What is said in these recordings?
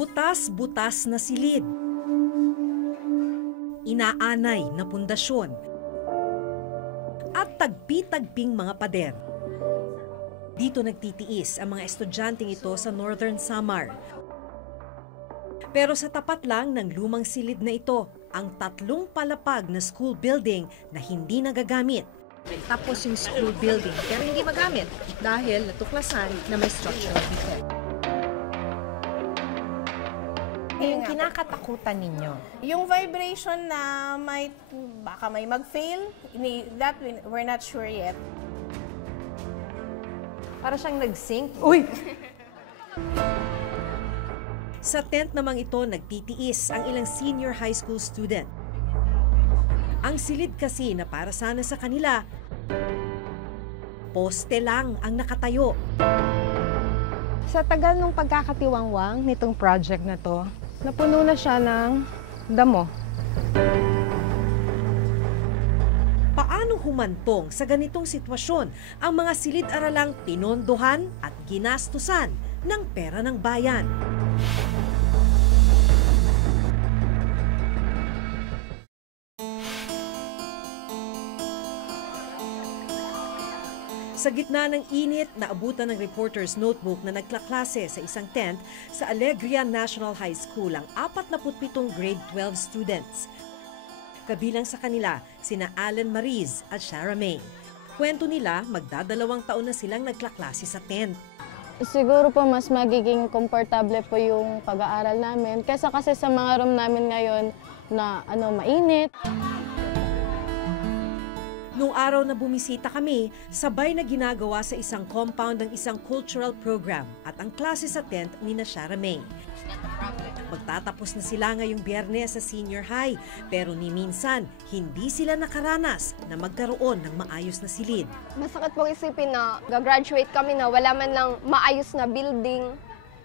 Butas-butas na silid. Inaanay na pundasyon. At tagpi-tagping mga pader. Dito nagtitiis ang mga estudyanteng ito sa Northern Samar. Pero sa tapat lang ng lumang silid na ito, ang 3 palapag na school building na hindi nagagamit. Tapos yung school building pero hindi magamit dahil natuklasan na may structural defect. Yung kinakatakutan ninyo? Yung vibration na baka may mag-fail, that we're not sure yet. Para siyang nag-sync. Uy! Sa tent namang ito nagtitiis ang ilang senior high school student. Ang silid kasi na para sana sa kanila, poste lang ang nakatayo. Sa tagal ng pagkakatiwangwang nitong project na to, napuno na siya ng damo. Paano humantong sa ganitong sitwasyon ang mga silid-aralang pinondohan at ginastusan ng pera ng bayan? Sa gitna ng init, naabutan ng reporter's notebook na nagklaklase sa isang tent sa Alegria National High School ang 47 grade 12 students. Kabilang sa kanila, sina Allen Mariz at Shara May. Kwento nila, magdadalawang taon na silang nagklaklase sa tent. Siguro po mas magiging komportable po yung pag-aaral namin kaysa kasi sa mga room namin ngayon na mainit. Noong araw na bumisita kami, sabay na ginagawa sa isang compound ng isang cultural program at ang klase sa tent ni Shara May. Magtatapos na sila ngayong Biyernes sa senior high, pero ni minsan, hindi sila nakaranas na magkaroon ng maayos na silid. Masakit pong isipin na gagraduate kami na wala man lang maayos na building,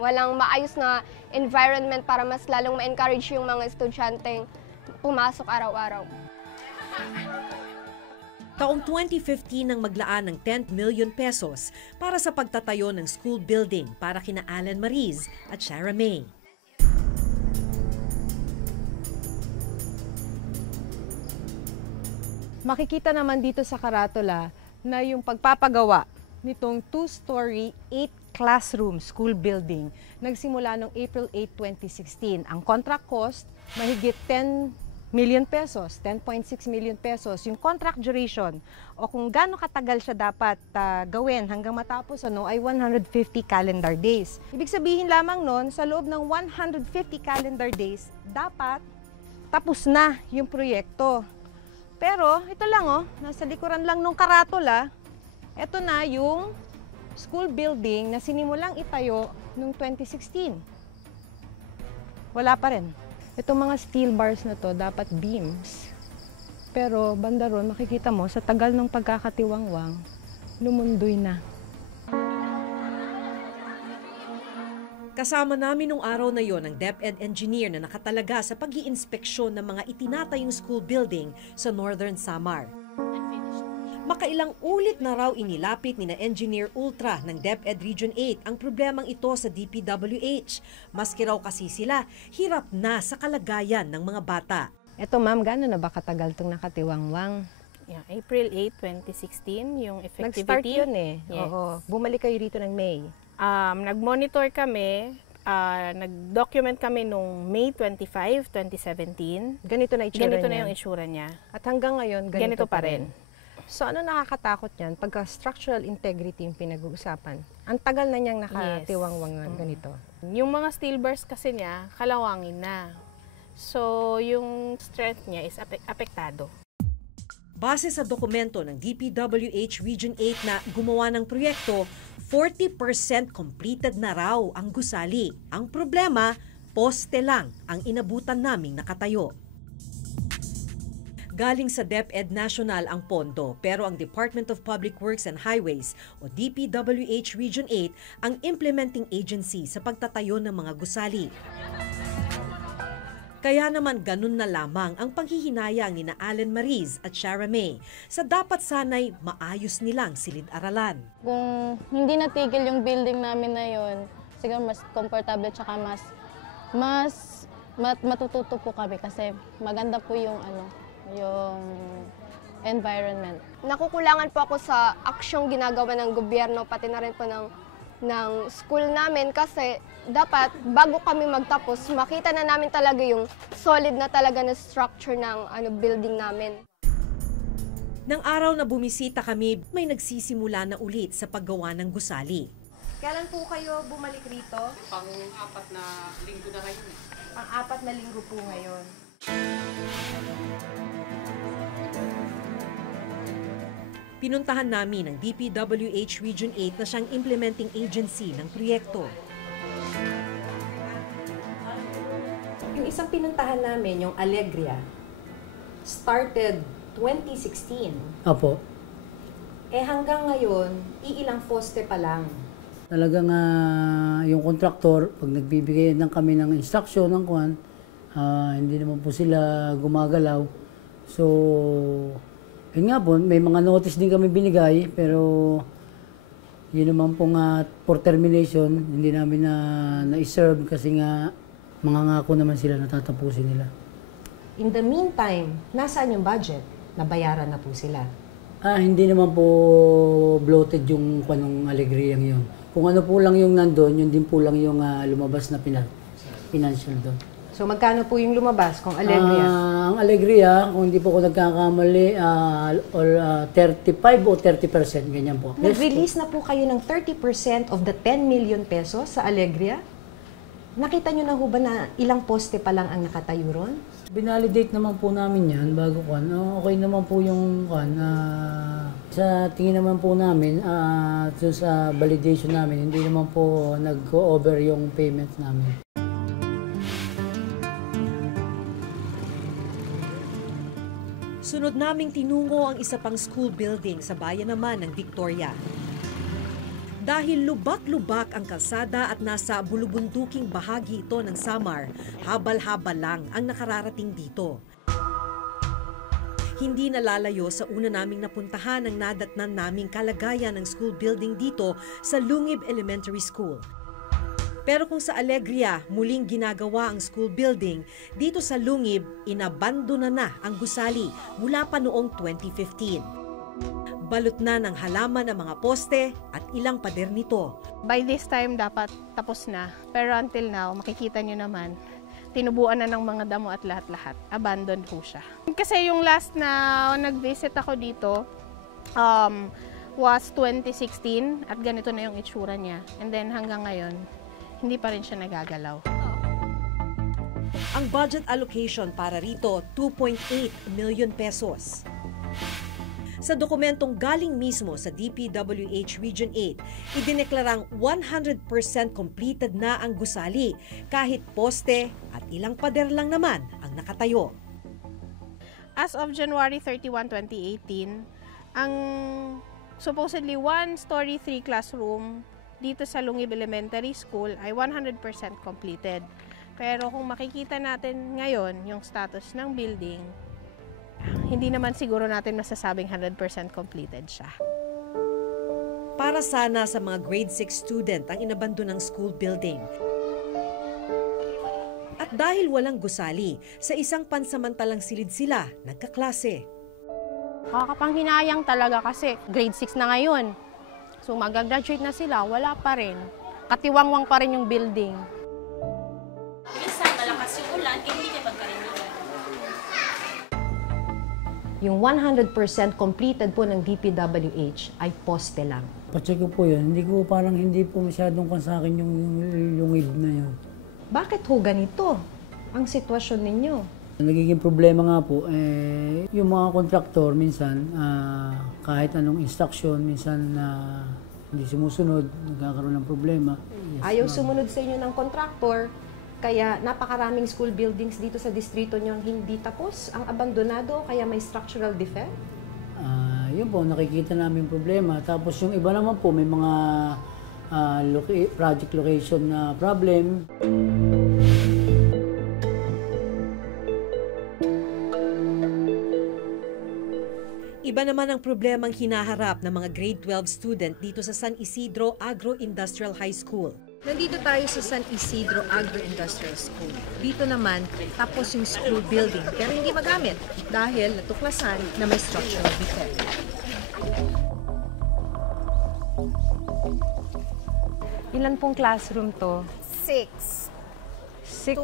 walang maayos na environment para mas lalong ma-encourage yung mga estudyanteng pumasok araw-araw. Taong 2015 nang maglaan ng 10 million pesos para sa pagtatayo ng school building para kina Allen Mariz at Shara May. Makikita naman dito sa karatula na yung pagpapagawa nitong 2-story, 8-classroom school building nagsimula noong April 8, 2016. Ang contract cost, mahigit 10 million pesos, 10.6 million pesos. Yung contract duration o kung gaano katagal siya dapat gawin hanggang matapos ay 150 calendar days. Ibig sabihin lamang nun, sa loob ng 150 calendar days, dapat tapos na yung proyekto. Pero ito lang nasa likuran lang nung karatula, ito na yung school building na sinimulang itayo noong 2016. Wala pa rin. Itong mga steel bars na to dapat beams. Pero banda ron, makikita mo sa tagal ng pagkakatiwangwang, lumundoy na. Kasama namin nung araw na yon ang DepEd engineer na nakatalaga sa pag-iinspeksyon ng mga itinatayong school building sa Northern Samar. Makailang ulit na raw inilapit ni Engineer Ultra ng DepEd Region 8 ang problemang ito sa DPWH. Maski raw kasi sila, hirap na sa kalagayan ng mga bata. Eto ma'am, gano'n na ba katagal itong nakatiwangwang? Yeah, April 8, 2016, yung effectivity. Nag-start yun eh. Yes. Oo. Bumalik kayo rito ng May. Nag-monitor kami, nag-document kami nung May 25, 2017. Ganito na itsura niya? Ganito na yung itsura niya. At hanggang ngayon, ganito pa rin. So ano nakakatakot niyan? Pagka structural integrity yung pinag-uusapan. Ang tagal na niyang nakatiwangwang ganito. Yung mga steel bars kasi niya, kalawangin na. So yung strength niya is apektado. Base sa dokumento ng DPWH Region 8 na gumawa ng proyekto, 40% completed na raw ang gusali. Ang problema, poste lang ang inabutan naming nakatayo. Galing sa DepEd National ang pondo, pero ang Department of Public Works and Highways o DPWH Region 8 ang implementing agency sa pagtatayo ng mga gusali. Kaya naman ganun na lamang ang panghihinayang ni na Allen Mariz at Shara May sa dapat sanay maayos nilang silid-aralan. Kung hindi natigil yung building namin na yun, siguro mas komportable tsaka mas matututo po kami kasi maganda po yung yung environment. Nakukulangan po ako sa aksyong ginagawa ng gobyerno, pati na rin po ng school namin kasi dapat bago kami magtapos, makita na namin talaga yung solid na talaga na structure ng building namin. Nang araw na bumisita kami, may nagsisimula na ulit sa paggawa ng gusali. Kailan po kayo bumalik rito? Pang-apat na linggo na ngayon. Pang-4 na linggo po ngayon. Pinuntahan namin ang DPWH Region 8 na siyang implementing agency ng proyekto. Yung isang pinuntahan namin, yung Alegria, started 2016. Opo. Hanggang ngayon, iilang poste pa lang. Talagang yung kontraktor, pag nagbibigay ng kami ng instruction ng kuwan, hindi naman po sila gumagalaw. So, yun nga po, may mga notice din kami binigay, pero yun naman po nga for termination, hindi namin na-serve kasi nga mga ngako naman sila natatapusin nila. In the meantime, nasaan yung budget? Nabayaran na po sila. Hindi naman po bloated yung kwanong Alegriyang yun. Kung ano po lang yung nandun, yun din po lang yung lumabas na financial doon. So magkano po yung lumabas kung Alegria? Ang Alegria, kung hindi po ako nagkakamali, 35 o 30%, ganyan po. Nag-release na po kayo ng 30% of the 10 million pesos sa Alegria? Nakita nyo na ho ba na ilang poste pa lang ang nakatayo ron? Binalidate naman po namin yan bago kwan. Okay naman po yung kwan. Sa tingin naman po namin, sa validation namin, hindi naman po nag-over yung payments namin. Sunod naming tinungo ang isa pang school building sa bayan naman ng Victoria. Dahil lubak-lubak ang kalsada at nasa bulubunduking bahagi ito ng Samar, habal-habal lang ang nakararating dito. Hindi nalalayo sa una naming napuntahan ang nadatnan naming kalagayan ng school building dito sa Lungib Elementary School. Pero kung sa Alegria muling ginagawa ang school building, dito sa Lungib, inabandona na ang gusali mula pa noong 2015. Balot na ng halaman ang mga poste at ilang pader nito. By this time, dapat tapos na. Pero until now, makikita nyo naman, tinubuan na ng mga damo at lahat-lahat. Abandoned po siya. Kasi yung last na nag-visit ako dito was 2016 at ganito na yung itsura niya. And then hanggang ngayon, hindi pa rin siya nagagalaw. Ang budget allocation para rito, 2.8 million pesos. Sa dokumentong galing mismo sa DPWH Region 8, idineklarang 100% completed na ang gusali, kahit poste at ilang pader lang naman ang nakatayo. As of January 31, 2018, ang supposedly 1-story 3 classroom dito sa Lungib Elementary School ay 100% completed. Pero kung makikita natin ngayon yung status ng building, hindi naman siguro natin masasabing 100% completed siya. Para sana sa mga grade 6 student ang inabandon ng school building. At dahil walang gusali, sa isang pansamantalang silid sila nagkaklase. Nakakapanghinayang talaga kasi grade 6 na ngayon. So mag-graduate na sila, wala pa rin. Katiwangwang pa rin yung building. Minsan malakas yung ulan, hindi kayo magkarinigan. Yung 100% completed po ng DPWH ay poste lang. Pacheck ko po yun, hindi po masyadong kan sa akin yung lungib na yun. Bakit ho ganito ang sitwasyon ninyo? Nagiging problema nga po, yung mga kontraktor minsan, kahit anong instruction, minsan hindi sumusunod, nagkakaroon ng problema. Yes, Ayaw sumunod sa inyo ng kontraktor, kaya napakaraming school buildings dito sa distrito nyo ang hindi tapos, ang abandonado, kaya may structural defect? Yun po, nakikita namin problema. Tapos yung iba naman po, may mga project location na problem. Iba naman ang problemang hinaharap ng mga grade 12 student dito sa San Isidro Agro-Industrial High School. Nandito tayo sa San Isidro Agro-Industrial School. Dito naman, tapos yung school building, pero hindi magamit dahil natuklasan na may structural defect. Ilan pong classroom to? 6. 6.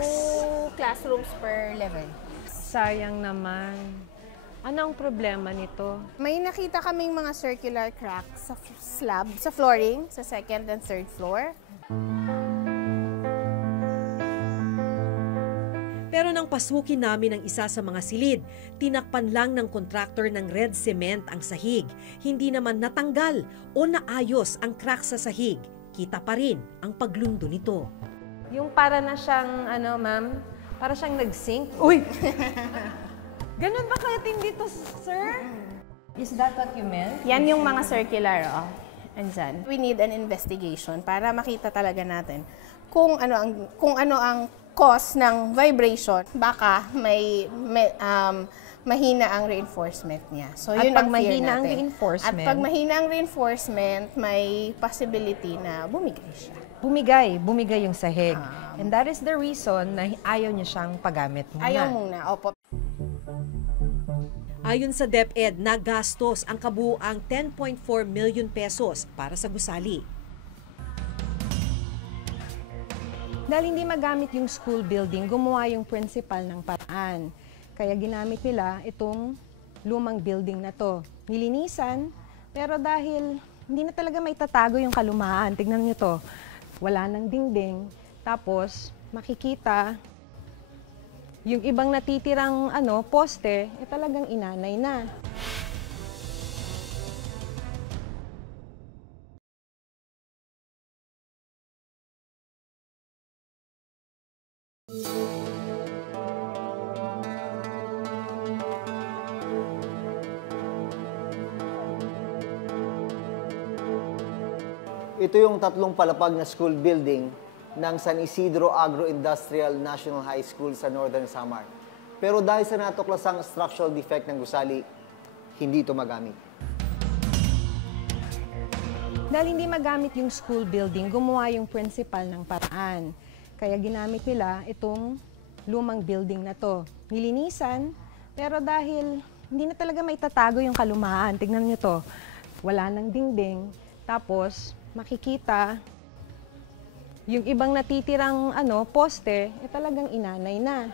2 classrooms per level. Sayang naman. Ano ang problema nito? May nakita kaming mga circular cracks sa slab, sa flooring, sa second and third floor. Pero nang pasukin namin ang isa sa mga silid, tinakpan lang ng kontraktor ng red cement ang sahig. Hindi naman natanggal o naayos ang crack sa sahig. Kita pa rin ang paglundo nito. Yung para na siyang, ma'am, para siyang nag-sink. Uy! Ganun ba katindi dito, sir? Is that what you meant? Yan yung mga circular, andyan. We need an investigation para makita talaga natin kung ano ang cause ng vibration. Baka mahina ang reinforcement niya. So, yun ang fear natin. At pag mahina ang reinforcement, may possibility na bumigay siya. Bumigay yung sahig. And that is the reason na ayaw niya siyang paggamit muna. Ayaw muna, opo. Ayon sa DepEd, nagastos ang kabuuang 10.4 million pesos para sa gusali. Dahil hindi magamit yung school building, gumawa yung principal ng paraan. Kaya ginamit nila itong lumang building na to. Nilinisan, pero dahil hindi na talaga may tatago yung kalumaan. Tignan nyo to, wala nang dingding. Tapos makikita yung ibang natitirang poste, talagang inanay na. Ito yung tatlong palapag na school building ng San Isidro Agro-Industrial National High School sa Northern Samar. Pero dahil sa natuklasang structural defect ng gusali, hindi ito magamit. Dahil hindi magamit yung school building, gumawa yung principal ng paraan. Kaya ginamit nila itong lumang building na to. Nilinisan, pero dahil hindi na talaga may tatago yung kalumaan. Tignan nyo to, wala nang dingding. Tapos makikita yung ibang natitirang poste, talagang inanay na.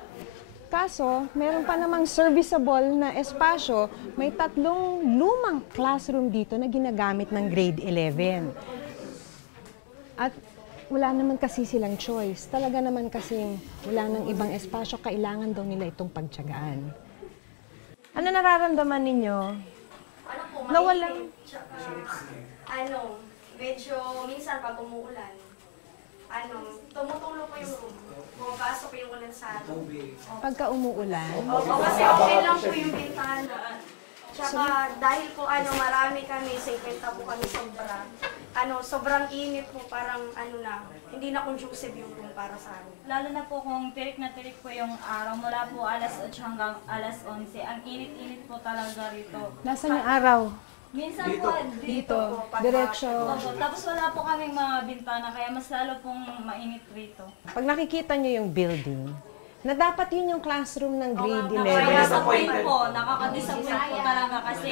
Kaso, meron pa namang serviceable na espasyo, may 3 lumang classroom dito na ginagamit ng grade 11. At wala naman kasi silang choice. Talaga naman kasing wala nang ibang espasyo, kailangan daw nila itong pagtiyagaan. Ano nararamdaman ninyo? Nawalan. Medyo minsan pag umuulan, tumutulo po yung room. Pumapasok yung ulan sa tubig. Pagka umuulan? Opo, kasi okay lang po yung bintana. Tsaka dahil po marami kami, sa ipenta po kami sobra. Sobrang init po, parang hindi na conducive yung room para sa amin. Lalo na po kung tirik na tirik po yung araw, mula po alas 8 hanggang alas 11. Ang init-init po talaga rito. Nasaan yung araw? Minsan po dito po, diretso. Tapos wala po kaming mga bintana, kaya mas lalo pong mainit rito. Pag nakikita nyo yung building, na dapat yun yung classroom ng grade 11. Nakaka-disappoint po, nakaka-disappoint po talaga kasi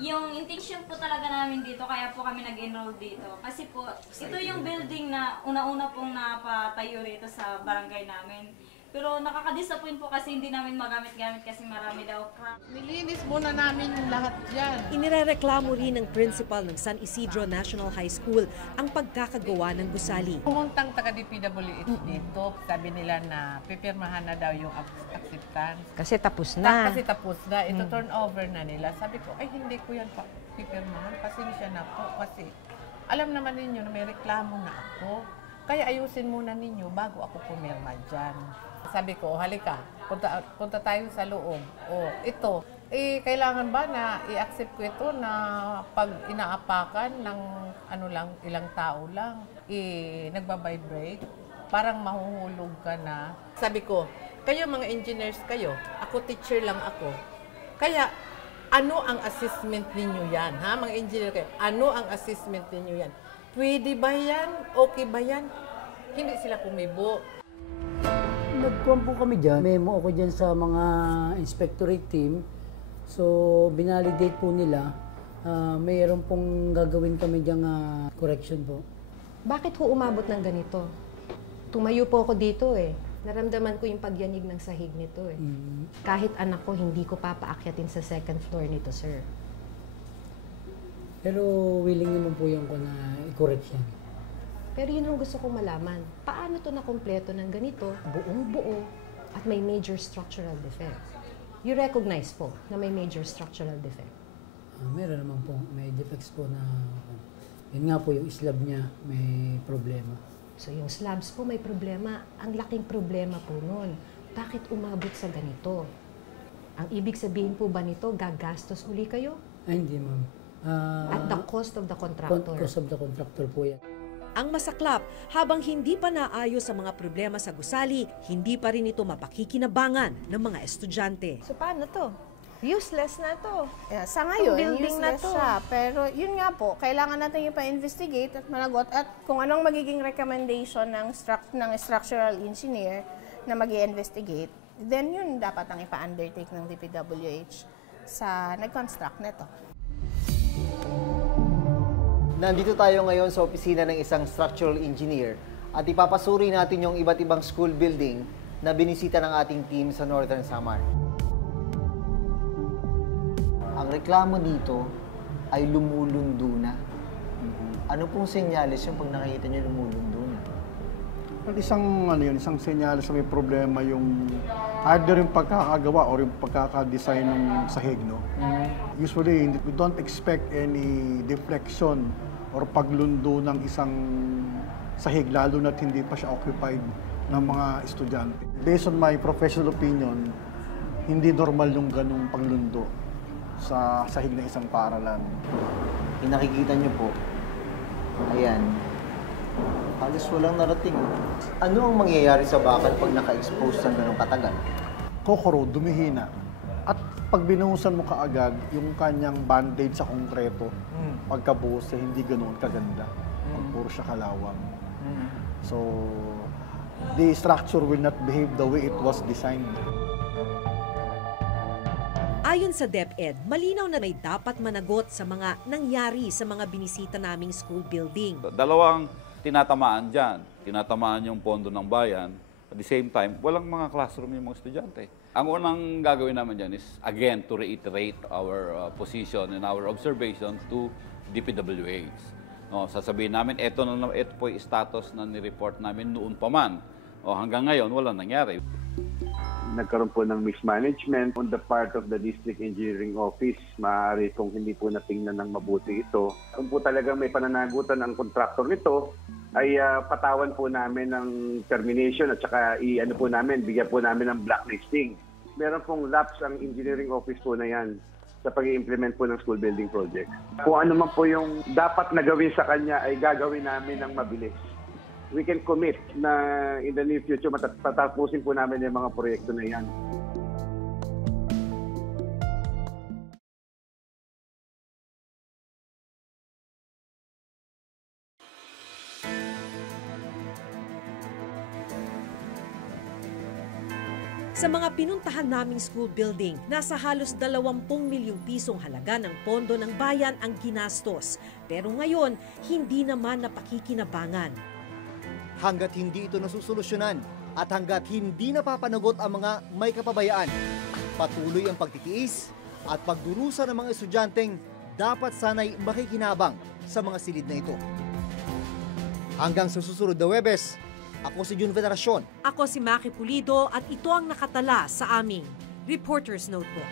yung intention po talaga namin dito, kaya po kami nag-enroll dito. Kasi po, ito yung building na una-una pong napatayo rito sa barangay namin. Pero nakaka-disappoint po kasi hindi namin magamit-gamit kasi marami daw crack. Nilinis muna namin lahat yan. Inirereklamo rin ng principal ng San Isidro National High School ang pagkakagawa ng gusali. Pumuntang taga-DPWH dito, sabi nila na pipirmahan na daw yung acceptance. Kasi tapos na. Kasi tapos na, ito turn over na nila. Sabi ko, ay hindi ko yan pipirmahan, pasensya na po kasi alam naman ninyo na may reklamo na ako. Kaya ayusin muna ninyo bago ako pumirma dyan. Sabi ko, halika, punta tayo sa loob. Ito, kailangan ba na i-accept ko ito na pag inaapakan ng ilang tao lang, nagbabibrate, parang mahuhulog ka na. Sabi ko, kayo mga engineers kayo, ako teacher lang ako. Kaya, ano ang assessment ninyo yan? Ha? Mga engineer kayo, ano ang assessment ninyo yan? Pwede ba yan? Okay ba yan? Hindi sila kumibo. Nagkuhan po kami dyan. Memo ako dyan sa mga inspectorate team. So, binalidate po nila. Mayroon pong gagawin kami dyan correction po. Bakit ho umabot ng ganito? Tumayo po ako dito eh. Naramdaman ko yung pagyanig ng sahig nito eh. Kahit anak ko, hindi ko papaakyatin sa second floor nito, sir. Pero willing naman po yung ko na i-correct yan. Pero yun ang gusto kong malaman. Paano to nakumpleto ng ganito, buong-buo, at may major structural defect? You recognize po na may major structural defect? Meron naman po. May defects po na... Yun nga po, yung slab niya may problema. So yung slabs po may problema. Ang laking problema po nun. Bakit umabot sa ganito? Ang ibig sabihin po ba nito, gagastos uli kayo? Ay, hindi ma'am. At the cost of the contractor? Cost of the contractor po yan. Ang masaklap, habang hindi pa naayos ang mga problema sa gusali, hindi pa rin ito mapakikinabangan ng mga estudyante. So paano to? Useless na to. Yeah, sa ngayon, Building na useless to. siya. Pero yun nga po, kailangan natin yung pa-investigate at managot at kung anong magiging recommendation ng structural engineer na mag-i-investigate, then yun dapat ang ipa-undertake ng DPWH sa nag-construct nito. Nandito tayo ngayon sa opisina ng isang structural engineer at ipapasuri natin yung iba't ibang school building na binisita ng ating team sa Northern Samar. Ang reklamo dito ay lumulundo na. Ano pong senyales yung pag nakikita nyo lumulundo na? Isang senyales na may problema yung either yung pagkakagawa or yung pagkakadesign ng sahig, no? Usually, we don't expect any deflection or paglundo ng isang sahig, lalo na't hindi pa siya occupied ng mga estudyante. Based on my professional opinion, hindi normal yung ganung paglundo sa sahig ng isang paaralan. Yung nakikita nyo po, ayan, halos walang narating. Ano ang mangyayari sa bakal pag naka-expose ng ganung katagal? Kokoro, dumihina. At pag binuhusan mo kaagad, yung kanyang band-aid sa konkreto, pagkabuhos hindi ganoon kaganda. Pag puro siya kalawang. So, the structure will not behave the way it was designed. Ayon sa DepEd, malinaw na may dapat managot sa mga nangyari sa mga binisita naming school building. Dalawang tinatamaan dyan. Tinatamaan yung pondo ng bayan. At the same time, walang mga classroom yung mga estudyante. Ang unang gagawin naman dyan is, again, to reiterate our position and our observation to DPWH. No, sasabihin namin, ito po yung status na nireport namin noon pa man. O hanggang ngayon, walang nangyari. Nagkaroon po ng mismanagement on the part of the District Engineering Office. Maaari kung hindi po natingnan ng mabuti ito. Kung po talagang may pananagutan ang kontraktor nito, ay patawan po namin ng termination at saka bigyan po namin ng blacklisting. Meron pong lapse ang engineering office po na yan sa pag-i-implement po ng school building project. Kung ano man po yung dapat na gawin sa kanya ay gagawin namin ng mabilis. We can commit na in the near future matatapusin po namin yung mga proyekto na yan. Sa mga pinuntahan naming school building, nasa halos 20 milyong pisong halaga ng pondo ng bayan ang ginastos. Pero ngayon, hindi naman napakikinabangan. Hanggat hindi ito nasusolusyonan at hanggat hindi napapanagot ang mga may kapabayaan, patuloy ang pagtitiis at pagdurusa ng mga estudyanteng dapat sana'y makikinabang sa mga silid na ito. Hanggang sa susunod na Huwebes, ako si Jun Veneracion. Ako si Maki Pulido at ito ang nakatala sa aming Reporter's Notebook.